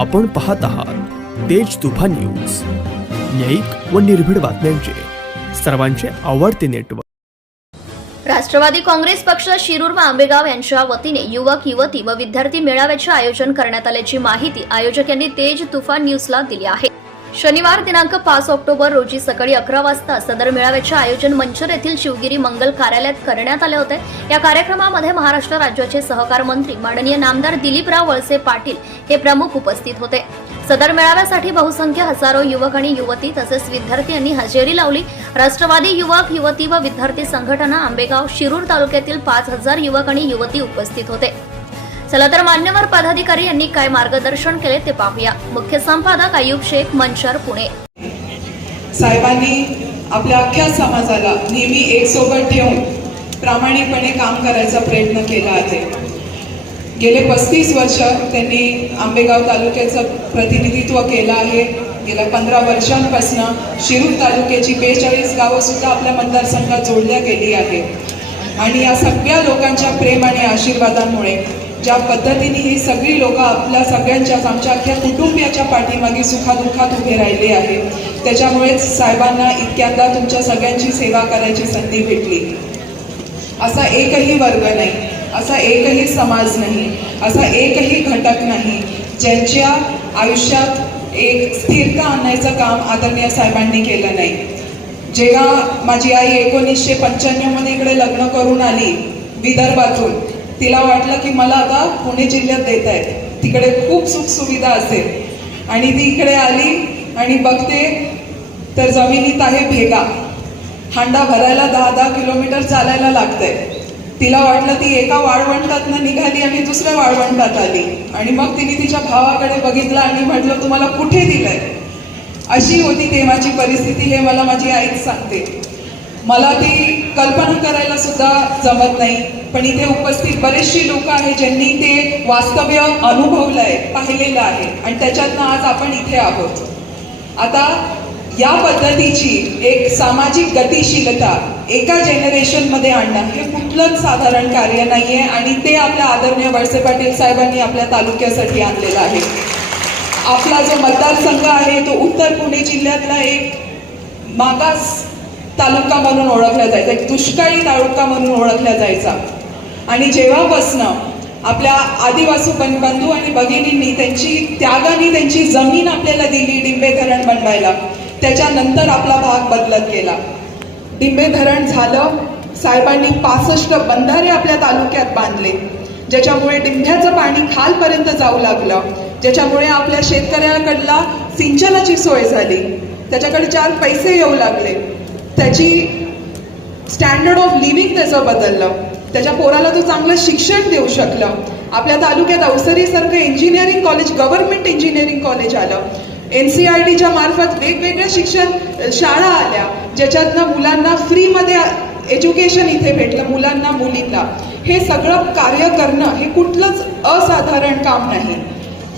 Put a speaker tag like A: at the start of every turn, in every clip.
A: आपण पाहत आहात तेज तुफान न्यूज. न्यायिक व निर्भीड बातम्यांचे. सर्वांचे आवडते नेटवर्क.
B: राष्ट्रवादी काँग्रेस पक्ष शिरूर व आंबेगाव यांच्या वतीने युवक युवती व विद्यार्थी मेळाव्याचे आयोजन करण्यात आल्याची माहिती आयोजकांनी तेज तुफान न्यूजला दिली आहे. शनिवार दिनांक पाच ऑक्टोबर रोजी सकाळी अकरा वाजता सदर मेळाव्याचे आयोजन मंचर येथील शिवगिरी मंगल कार्यालयात करण्यात आले होते. या कार्यक्रमामध्ये महाराष्ट्र राज्याचे सहकार मंत्री माननीय नामदार दिलीपराव वळसे पाटील हे प्रमुख उपस्थित होते. सदर मेळाव्यासाठी बहुसंख्य हजारो युवक आणि युवती तसेच विद्यार्थी यांनी हजेरी लावली. राष्ट्रवादी युवक युवती व विद्यार्थी संघटना आंबेगाव शिरूर तालुक्यातील पाच हजार युवक आणि युवती उपस्थित होते. चला तर मान्यवर पदाधिकारी यांनी काय मार्गदर्शन केले ते पाहूया. मुख्य संपादक आयुब शेख मंचर पुणे.
C: साहेबांनी आपल्या अख्ख्या समाजाला नेहमी एकसोबत ठेवून प्रामाणिकपणे काम करायचा प्रयत्न केला आहे. गेले पस्तीस वर्ष त्यांनी आंबेगाव तालुक्याचं प्रतिनिधित्व केलं आहे. गेल्या पंधरा वर्षांपासून शिरूर तालुक्याची बेचाळीस गावं सुद्धा आपल्या मतदारसंघात जोडल्या गेली आहे आणि या सगळ्या लोकांच्या प्रेम आणि आशीर्वादांमुळे ज्या पद्धतीने ही सगळी लोक आपल्या सगळ्यांच्याच आमच्या अख्ख्या कुटुंबियाच्या पाठीमागे सुखादुःखात उभे राहिले आहे. त्याच्यामुळेच साहेबांना इतक्यांदा तुमच्या सगळ्यांची सेवा करायची संधी भेटली. असा एकही वर्ग नाही असा एकही समाज नाही असा एकही घटक नाही ज्यांच्या आयुष्यात एक स्थिरता आणायचं काम आदरणीय साहेबांनी केलं नाही. जेव्हा माझी आई एकोणीसशे पंच्याण्णवमध्ये इकडे लग्न करून आली विदर्भातून तिला वाटलं की मला आता पुणे जिल्ह्यात देत आहेत. तिकडे खूप सुखसुविधा असेल. आणि ती इकडे आली आणि बघते तर जमिनीत आहे भेगा. हांडा भरायला दहा दहा किलोमीटर चालायला लागतंय. तिला वाटलं ती एका वाळवंटातनं निघाली आणि दुसऱ्या वाळवंटात आली. आणि मग तिने तिच्या भावाकडे बघितलं आणि म्हटलं तुम्हाला कुठे दिलंय? अशी होती तेव्हाची परिस्थिती हे मला माझी आईच सांगते. मला ती कल्पना करायला सुद्धा जमत नाही. पण इथे उपस्थित बरेचशी लोक आहेत ज्यांनी ते वास्तव्य अनुभवलं आहे पाहिलेलं आहे. आणि त्याच्यातनं आज आपण इथे आहोत. आता या पद्धतीची एक सामाजिक गतिशीलता एका जनरेशनमध्ये आणणं हे कुठलंच साधारण कार्य नाही आहे आणि ते आपल्या आदरणीय वळसे पाटील साहेबांनी आपल्या तालुक्यासाठी आणलेलं आहे. आपला जो मतदारसंघ आहे तो उत्तर पुणे जिल्ह्यातला एक मागास तालुका म्हणून ओळखला जायचा एक दुष्काळी तालुका म्हणून ओळखला जायचा. आणि जेव्हापासनं आपल्या आदिवासी बं- बंधू आणि भगिनींनी त्यांची त्यागाने त्यांची जमीन आपल्याला दिली डिंबे धरण बनवायला. त्याच्यानंतर आपला भाग बदलत गेला. डिंबे धरण झालं साहेबांनी पासष्ट बंधारे आपल्या तालुक्यात बांधले. ज्याच्यामुळे डिंब्याचं पाणी खालपर्यंत जाऊ लागलं. ज्याच्यामुळे आपल्या शेतकऱ्याकडला सिंचनाची सोय झाली. त्याच्याकडे चार पैसे येऊ लागले. त्याची स्टँडर्ड ऑफ लिव्हिंग त्याचं बदललं. त्याच्या पोराला तो चांगलं शिक्षण देऊ शकलं. आपल्या तालुक्यात अवसरीसारखं engineering college government engineering college आलं. एन सी आर टीच्या मार्फत वेगवेगळ्या शिक्षण शाळा आल्या. ज्याच्यातनं मुलांना फ्रीमध्ये एज्युकेशन इथे भेटलं मुलांना मुलींना. हे सगळं कार्य करणं हे कुठलंच असाधारण काम नाही.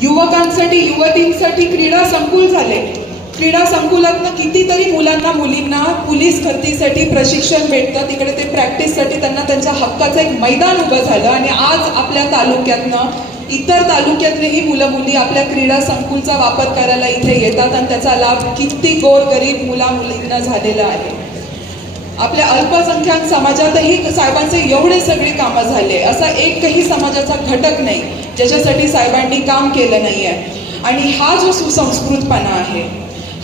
C: युवकांसाठी युवतींसाठी क्रीडा संकुल झाले. क्रीडा संकुलातनं कितीतरी मुलांना मुलींना पोलीस भरतीसाठी प्रशिक्षण भेटतं. तिकडे ते प्रॅक्टिससाठी त्यांना त्यांच्या हक्काचं एक मैदान उभं झालं. आणि आज आपल्या तालुक्यातनं इतर तालुक्यातलेही मुलं मुली आपल्या क्रीडा संकुलचा वापर करायला इथे येतात आणि त्याचा लाभ किती गोरगरीब मुला मुलींना झालेला आहे. आपल्या अल्पसंख्याक समाजातही साहेबांचे एवढे सगळे कामं झाले. असा एकही समाजाचा घटक नाही ज्याच्यासाठी साहेबांनी काम केलं नाही आहे आणि हा जो सुसंस्कृतपणा आहे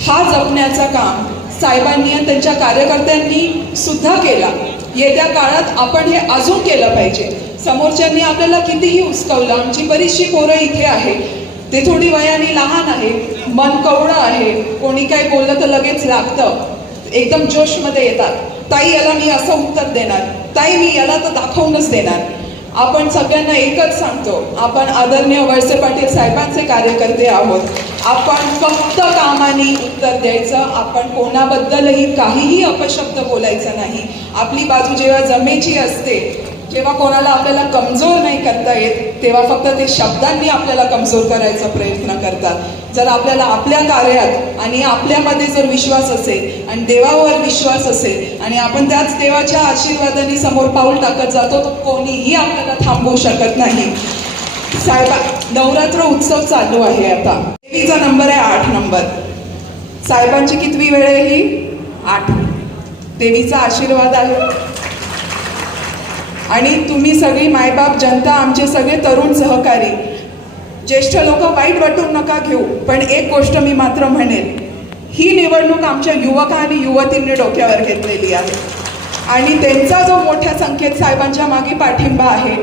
C: हा जपण्याचं काम साहेबांनी आणि त्यांच्या कार्यकर्त्यांनी सुद्धा केला. येत्या काळात आपण हे अजून केलं पाहिजे. समोरच्यांनी आपल्याला कितीही उचकवलं आमची बरीचशी पोरं इथे आहे. ते थोडी वयाने लहान आहे मन कवळं आहे कोणी काय बोललं तर लगेच लागतं. एकदम जोशमध्ये येतात. ताई याला मी असं उत्तर देणार. ताई मी याला तर दाखवूनच देणार. आपण सगळ्यांना एकच सांगतो आपण आदरणीय वळसे पाटील साहेबांचे कार्यकर्ते आहोत. आपण फक्त कामाने उत्तर द्यायचं आपण कोणाबद्दलही काहीही अपशब्द बोलायचं नाही. आपली बाजू जेव्हा जमेची असते जेव्हा कोणाला आपल्याला कमजोर नाही करता येत तेव्हा फक्त ते शब्दांनी आपल्याला कमजोर करायचा प्रयत्न करतात. जर आपल्याला आपल्या कार्यात आणि आपल्यामध्ये जर विश्वास असेल आणि देवावर विश्वास असेल आणि आपण त्याच देवाच्या आशीर्वादाने समोर पाऊल टाकत जातो तर कोणीही आपल्याला थांबवू शकत नाही. साहेबा नवरात्र उत्सव चालू आहे आता. देवीचा नंबर आहे आठ नंबर. साहेबांची कितवी वेळ आहे ही? आठ. देवीचा आशीर्वाद आहे. आणि तुम्ही सगळी मायबाप जनता आमचे सगळे तरुण सहकारी. ज्येष्ठ लोक वाईट वाटून नका घेऊ पण एक गोष्ट मी मात्र म्हणेन. ही निवडणूक आमच्या युवक आणि युवतींनी डोक्यावर घेतलेली आहे. आणि त्यांचा जो मोठ्या संख्येत साहेबांच्या मागे पाठिंबा आहे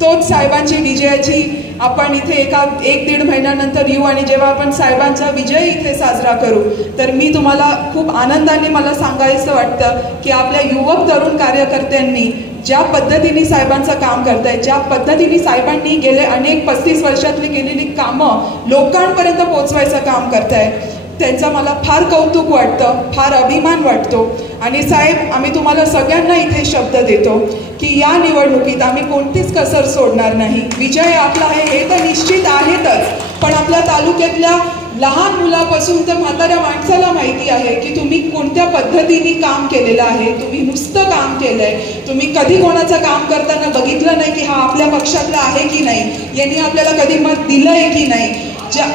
C: तोच साहेबांची विजयाची आपण इथे एका एक दीड महिन्यानंतर येऊ आणि जेव्हा आपण साहेबांचा विजय इथे साजरा करू तर मी तुम्हाला खूप आनंदाने मला सांगायचं वाटतं की आपल्या युवक तरुण कार्यकर्त्यांनी ज्या पद्धतीने साहेबांचं काम करताय ज्या पद्धतीने साहेबांनी गेले अनेक पस्तीस वर्षातली केलेली कामं लोकांपर्यंत पोचवायचं काम करताय त्यांचं मला फार कौतुक वाटतं फार अभिमान वाटतो. आणि साहेब आम्ही तुम्हाला सगळ्यांना इथे शब्द देतो की या निवडणुकीत आम्ही कोणतीच कसर सोडणार नाही. विजय आपला आहे हे तर निश्चित आहेतच. पण आपल्या तालुक्यातल्या लहान मुलापासून तर म्हाताऱ्या माणसाला माहिती आहे की तुम्ही कोणत्या पद्धतीने काम केलेलं आहे तुम्ही नुसतं काम केलंय तुम्ही कधी कोणाचं काम करताना बघितलं नाही की हा आपल्या पक्षातला आहे की नाही यांनी आपल्याला कधी मत दिलं आहे की नाही? ज्या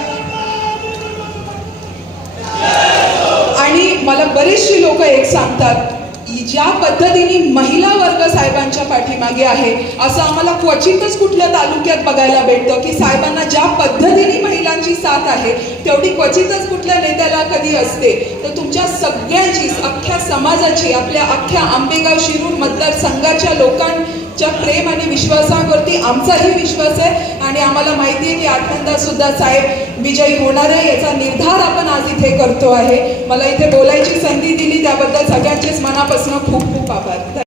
C: आणि मला बरेचशी लोक एक सांगतात ज्या पद्धतीने महिला वर्ग साहेबांच्या पाठीमागे आहे असं आम्हाला क्वचितच कुठल्या तालुक्यात बघायला भेटतं की साहेबांना ज्या पद्धतीने महिलांची साथ आहे तेवढी क्वचितच कुठल्या नेत्याला कधी असते. तर तुमच्या सगळ्यांची अख्ख्या समाजाची आपल्या अख्ख्या आंबेगाव शिरूर मतदारसंघाच्या च्या प्रेम आणि विश्वासावरती आमचाही विश्वास आहे. आणि आम्हाला माहिती आहे की आठवंदा सुद्धा साहेब विजयी होणार आहे याचा निर्धार आपण आज इथे करतो आहे. मला इथे बोलायची संधी दिली त्याबद्दल सगळ्यांचेच मनापासून खूप खूप आभार.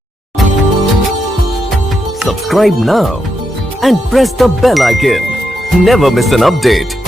D: Subscribe now and press the bell icon never miss an update